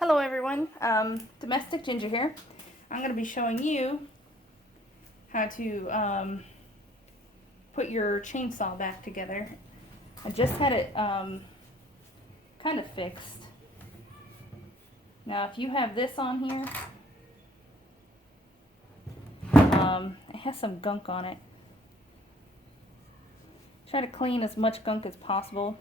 Hello everyone, Domestic Ginger here. I'm going to be showing you how to put your chainsaw back together. I just had it kind of fixed. Now if you have this on here, it has some gunk on it. Try to clean as much gunk as possible.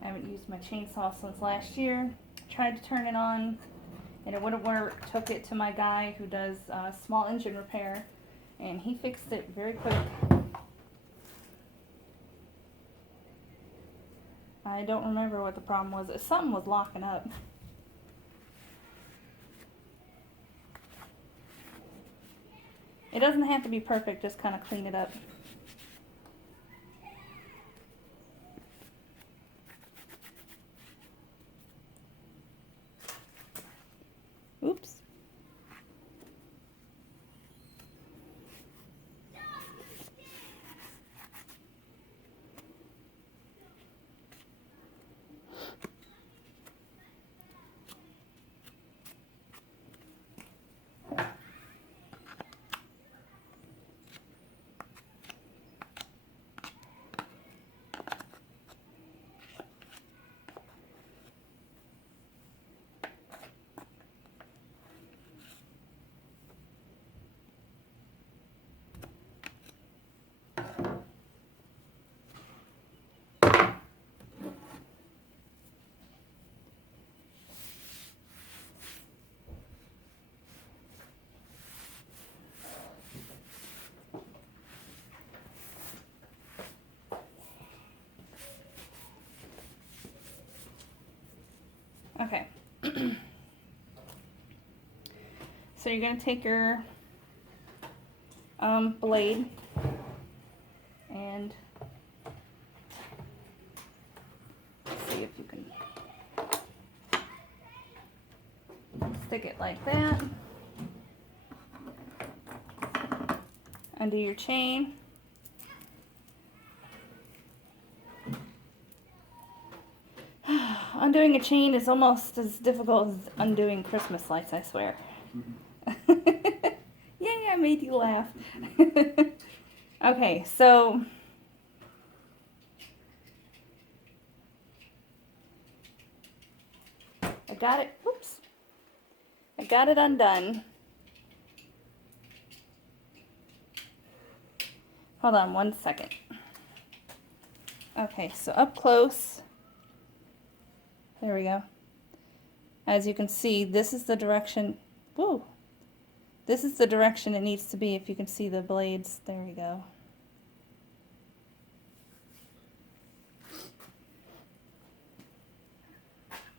I haven't used my chainsaw since last year. Tried to turn it on and it wouldn't work. Took it to my guy who does small engine repair and he fixed it very quick. I don't remember what the problem was. Something was locking up. It doesn't have to be perfect, just kind of clean it up. Oops. Okay. So you're going to take your blade and see if you can stick it like that. Undo your chain. Undoing a chain is almost as difficult as undoing Christmas lights, I swear. Yay, I made you laugh. Okay, so I got it. Oops. I got it undone. Hold on one second. Okay, so up close. There we go. As you can see, this is the direction. Woo! This is the direction it needs to be. If you can see the blades, there we go.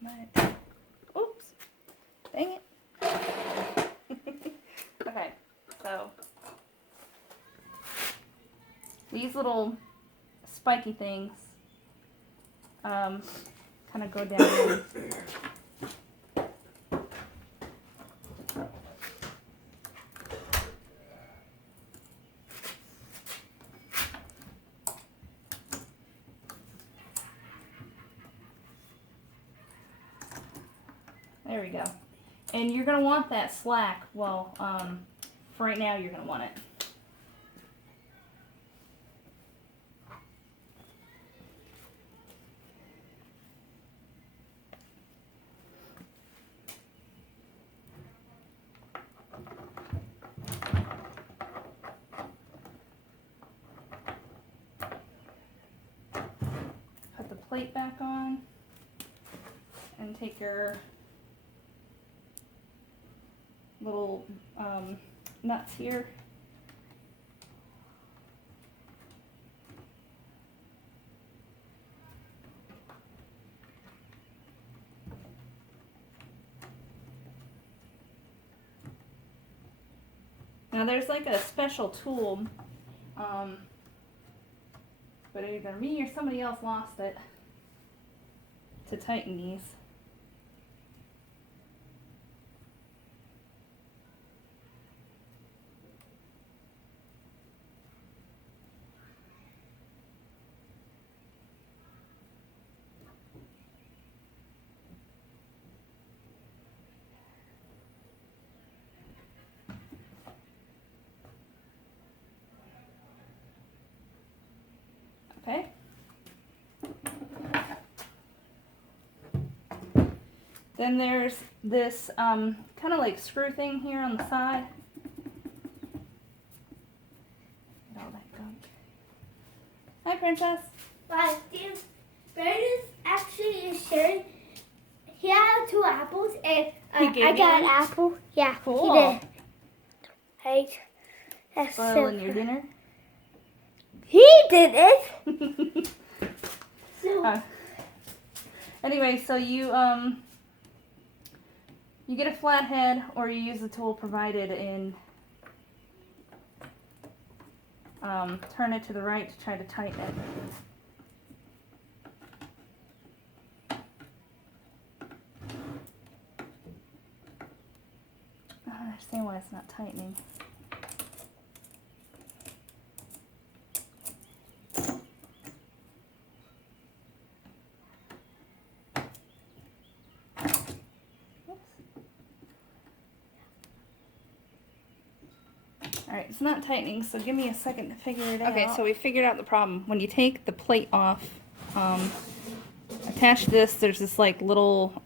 But, oops! Dang it! Okay, so these little spiky things kind of go down. There we go. And you're going to want that slack. Well, for right now, you're going to want it. Put the plate back on and take your little nuts here. Now there's like a special tool, but either me or somebody else lost it. to tighten these. Okay. Then there's this kind of like screw thing here on the side. Get all that gunk. Hi, Princess. But Meredith actually is sharing. He had 2 apples and He gave I you got one? an apple. Yeah, Cool. he did. Right. That's Spoiling your so dinner. He did it. So Anyway, so you get a flat head, or you use the tool provided and turn it to the right to try to tighten it. I don't understand why it's not tightening. Alright, it's not tightening, so give me a second to figure it out. Okay, so we figured out the problem. When you take the plate off, attach this, there's this like little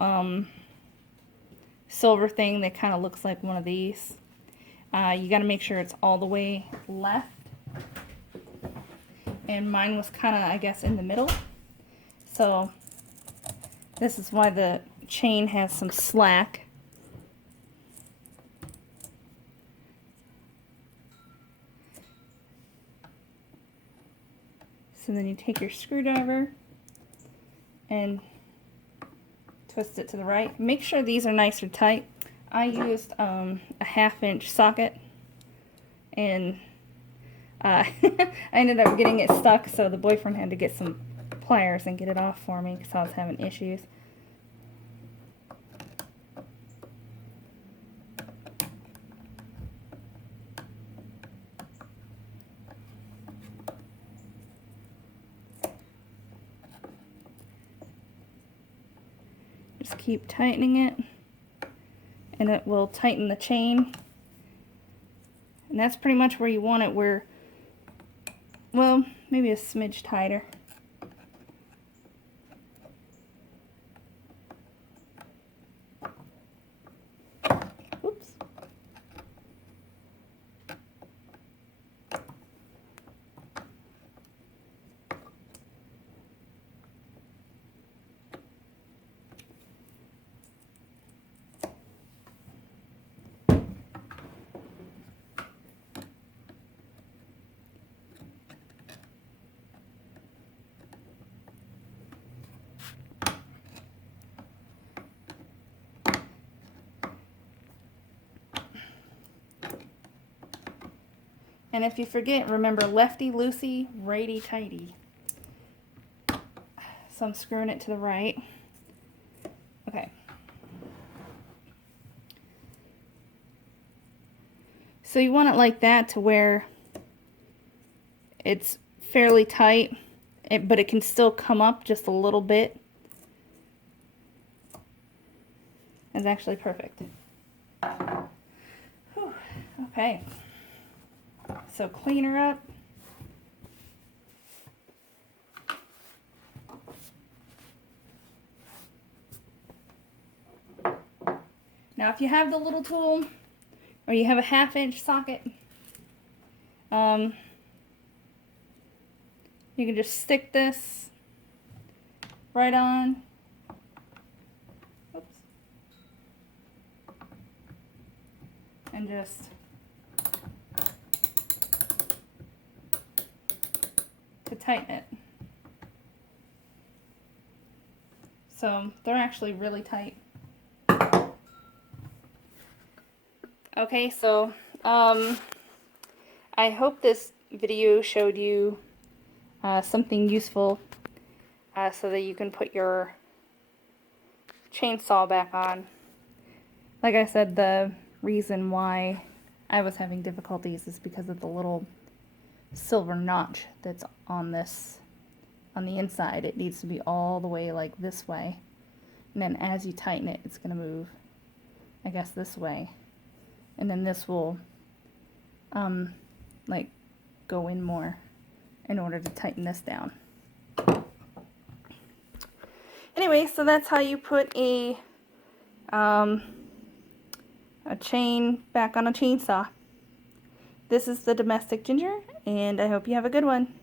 silver thing that kind of looks like one of these. You got to make sure it's all the way left. And mine was kind of, I guess, in the middle. So this is why the chain has some slack. So then you take your screwdriver and twist it to the right. Make sure these are nice and tight. I used a 1/2 inch socket, and I ended up getting it stuck, so the boyfriend had to get some pliers and get it off for me because I was having issues. Just keep tightening it, and it will tighten the chain. And that's pretty much where you want it, where, well, maybe a smidge tighter. Oops. And if you forget, remember lefty loosey, righty tighty. So I'm screwing it to the right. Okay. So you want it like that to where it's fairly tight, but it can still come up just a little bit. It's actually perfect. Whew. Okay. So clean her up. Now if you have the little tool, or you have a 1/2 inch socket, you can just stick this right on. Oops. And just to tighten it. So they're actually really tight. Okay, so I hope this video showed you something useful so that you can put your chainsaw back on. Like I said, the reason why I was having difficulties is because of the little silver notch that's on this, on the inside. It needs to be all the way like this way. And then as you tighten it, it's going to move, I guess, this way. And then this will, like, go in more in order to tighten this down. Anyway, so that's how you put a chain back on a chainsaw. This is the Domestic Ginger, and I hope you have a good one.